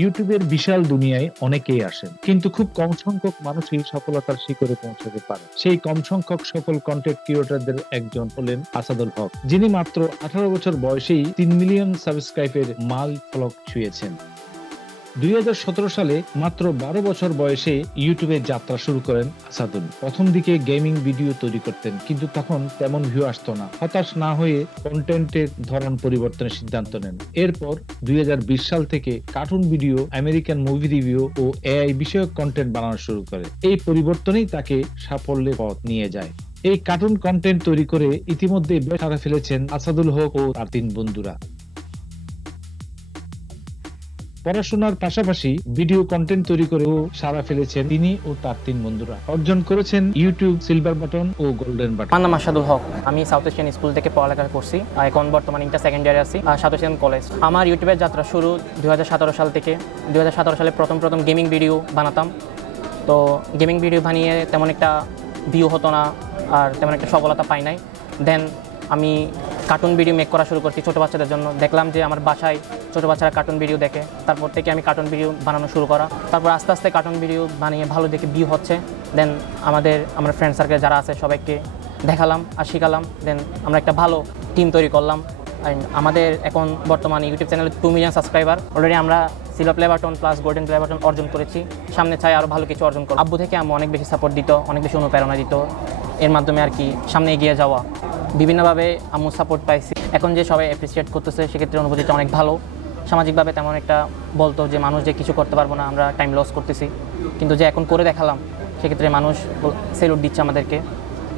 ইউটিউবের বিশাল দুনিয়ায় অনেকেই আসেন, কিন্তু খুব কম সংখ্যক মানুষই সফলতার শিখরে পৌঁছাতে পারে। সেই কম সংখ্যক সফল কন্টেন্ট ক্রিয়েটরদের একজন হলেন আসাদুল হক, যিনি মাত্র আঠারো বছর বয়সেই তিন মিলিয়ন সাবস্ক্রাইবের মাল ফলক ছুঁয়েছেন। দুই হাজার সতেরো সালে মাত্র বারো বছর বয়সে ইউটিউবে যাত্রা শুরু করেন আসাদুল প্রথম দিকে গেমিং ভিডিও তৈরি করতেন, কিন্তু তখন তেমন ভিউ আসতো না। হতাশ না হয়ে কন্টেন্টের ধরন পরিবর্তনের সিদ্ধান্ত নেন। এরপর দুই হাজার বিশ সাল থেকে cartoon video American movie review ও এআই বিষয়ক কন্টেন্ট বানানো শুরু করে। এই পরিবর্তনেই তাকে সাফল্যের পথ নিয়ে যায়। এই কার্টুন কন্টেন্ট তৈরি করে ইতিমধ্যে বেশ ফেলেছেন আসাদুল হক ও তার তিন বন্ধুরা। পড়াশোনার পাশাপাশি ভিডিও কন্টেন্ট তৈরি করেও সারা ফেলেছেন তিনি ও তার তিন বন্ধুরা। অর্জন করেছেন ইউটিউব সিলভার বাটন ও গোল্ডেন বাটন আমার নাম আশাদুল হক। আমি সাউথ এশিয়ান স্কুল থেকে পড়ালেখা করছি। এখন বর্তমানে ইন্টার সেকেন্ড ইয়ারে আছি সাউথ এশিয়ান কলেজ আমার ইউটিউবের যাত্রা শুরু দুই হাজার সতেরো সাল থেকে। দুই হাজার সতেরো সালে প্রথম প্রথম গেমিং ভিডিও বানাতাম। তো গেমিং ভিডিও বানিয়ে তেমন একটা ভিউ হতো না, আর তেমন একটা সফলতা পাই নাই। দেন আমি কার্টুন ভিডিও মেক করা শুরু করছি ছোটো বাচ্চাদের জন্য। দেখলাম যে আমার বাসায় ছোটো বাচ্চারা কার্টুন ভিডিও দেখে। তারপর থেকে আমি কার্টুন ভিডিও বানানো শুরু করা। তারপর আস্তে আস্তে কার্টুন ভিডিও বানিয়ে ভালো দেখে ভিউ হচ্ছে। দেন আমাদের, আমার ফ্রেন্ড সার্কেল যারা আছে সবাইকে দেখালাম আর শিখালাম। দেন আমরা একটা ভালো টিম তৈরি করলাম। আমাদের এখন বর্তমানে ইউটিউব চ্যানেলে টু মিলিয়ন সাবস্ক্রাইবার অলরেডি আমরা silver play button plus golden play button অর্জন করেছি। সামনে চাই আরও ভালো কিছু অর্জন করব আব্বু থেকে আমি অনেক বেশি সাপোর্ট দিত, অনেক বেশি অনুপ্রেরণা দিত। এর মাধ্যমে আর কি সামনে এগিয়ে যাওয়া। বিভিন্নভাবে আম্মু সাপোর্ট পাইছি। এখন যে সবাই অ্যাপ্রিসিয়েট করতেছে, সেক্ষেত্রে অনুভূতিটা অনেক ভালো। সামাজিকভাবে তেমন একটা বলতো যে, মানুষ যে কিছু করতে পারব না, আমরা টাইম লস করতেছি। কিন্তু যে এখন করে দেখালাম, সেক্ষেত্রে মানুষ সেলুট দিচ্ছে আমাদেরকে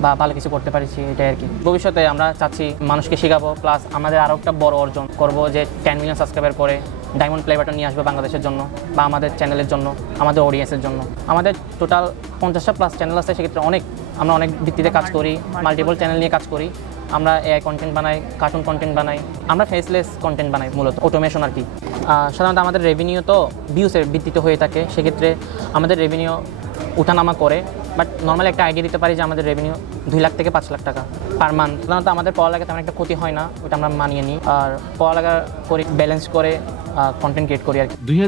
বা ভালো কিছু করতে পারছি, এটাই আর কি ভবিষ্যতে আমরা চাচ্ছি মানুষকে শেখাবো প্লাস আমাদের আরও একটা বড় অর্জন করব যে টেন মিলিয়ন সাবস্ক্রাইবার পরে ডায়মন্ড প্লে বাটন নিয়ে আসবে বাংলাদেশের জন্য বা আমাদের চ্যানেলের জন্য, আমাদের অডিয়েন্সের জন্য। আমাদের টোটাল পঞ্চাশটা প্লাস চ্যানেল আছে, সেক্ষেত্রে অনেক আমরা অনেক ভিত্তিতে কাজ করি মাল্টিপল চ্যানেল নিয়ে কাজ করি। আমরা এআই কন্টেন্ট বানাই কার্টুন কন্টেন্ট বানাই, আমরা ফেসলেস কন্টেন্ট বানাই মূলত অটোমেশন আর কি। সাধারণত আমাদের রেভিনিউ তো ভিউসের ভিত্তিতে হয়ে থাকে, সেক্ষেত্রে আমাদের রেভিনিউ উঠানামা করে বাট নর্মালি একটা আইডিয়া দিতে পারি যে আমাদের রেভিনিউ দুই লাখ থেকে পাঁচ লাখ টাকা পার মান্থ সাধারণত আমাদের পড়ালেখা তেমন একটা ক্ষতি হয় না, ওটা আমরা মানিয়ে নিই। আর পড়ালেখা করে ব্যালেন্স করে কন্টেন্ট ক্রিয়েট করি আর কি। দুই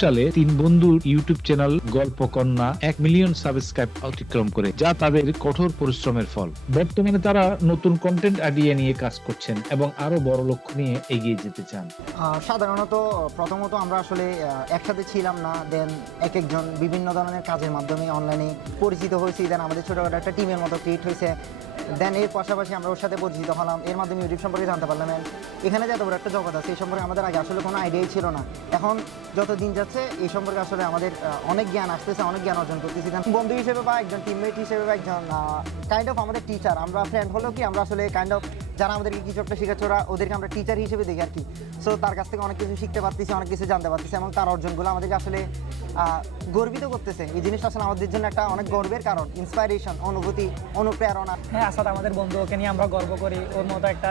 সালে তিন বন্ধুর ইউটিউব চ্যানেল গল্প কন্যা এক মিলিয়ন সাবস্ক্রাইব অতিক্রম করে যা তাদের কঠোর পরিশ্রমের ফল। বর্তমানে তারা নতুন কন্টেন্ট আইডিয়া নিয়ে কাজ করছেন এবং আরও বড় লক্ষ্য নিয়ে এগিয়ে যেতে চান। আহ, সাধারণত প্রথমত আমরা আসলে একসাথে ছিলাম না দেন এক একজন বিভিন্ন ধরনের কাজের মাধ্যমে অনলাইনে পরিচিত হয়েছি দেন আমাদের ছোটোখাটো একটা টিমের মতো ক্রিয়েট হয়েছে। দেন এর পাশাপাশি আমরা ওর সাথে পরিচিত হলাম এর মাধ্যমে ইউটিউব সম্পর্কে জানতে পারলাম এখানে যে এত বড় একটা জগৎ আছে এই সম্পর্কে আমাদের আগে আসলে কোনো আইডিয়াই ছিল না। এখন যত দিন যাচ্ছে, এই সম্পর্কে আসলে আমাদের অনেক জ্ঞান আসতেছে, অনেক জ্ঞান অর্জন করতেছি। বন্ধু হিসেবে বা একজন টিমমেট হিসেবে বা একজন কাইন্ড অফ আমাদের টিচার আমরা ফ্রেন্ড হলেও কি আমরা আসলে কাইন্ড অফ যারা আমাদেরকে কিছু একটা শেখাচ্ছে ওরা ওদেরকে আমরা টিচার হিসেবে দেখি আর কি। সো তার কাছ থেকে অনেক কিছু শিখতে পারতেছি, অনেক কিছু জানতে পারতেছি এবং তার অর্জনগুলো আমাদেরকে আসলে গর্বিত করতেছে। এই জিনিসটা আসলে আমাদের জন্য একটা অনেক গর্বের কারণ ইন্সপাইরেশন অনুভূতি, অনুপ্রেরণা। হ্যাঁ আসাদ, আমাদের বন্ধু, ওকে নিয়ে আমরা গর্ব করি। ওর মতো একটা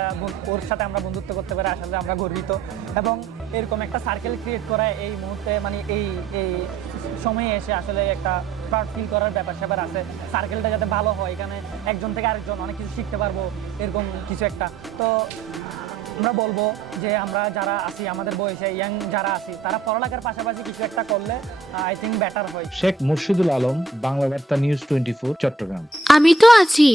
ওর সাথে আমরা বন্ধুত্ব করতে পারি আসলে আমরা গর্বিত। এবং এরকম একটা সার্কেল ক্রিয়েট করা এই মুহূর্তে মানে এই এই সময়ে এসে আসলে একটা প্রাউড ফিল করার ব্যাপার স্যাপার আছে। সার্কেলটা যাতে ভালো হয় এখানে একজন থেকে আরেকজন অনেক কিছু শিখতে পারব এরকম কিছু একটা। তো আমরা বলব যে আমরা যারা আছি আমাদের বয়সে ইয়াং যারা আছি তারা পড়ালেখার পাশাপাশি কিছু একটা করলে আই থিঙ্ক বেটার হয়। শেখ মুর্শিদুল আলম বাংলা বার্তা নিউজ টোয়েন্টি চট্টগ্রাম। আমি তো আছি।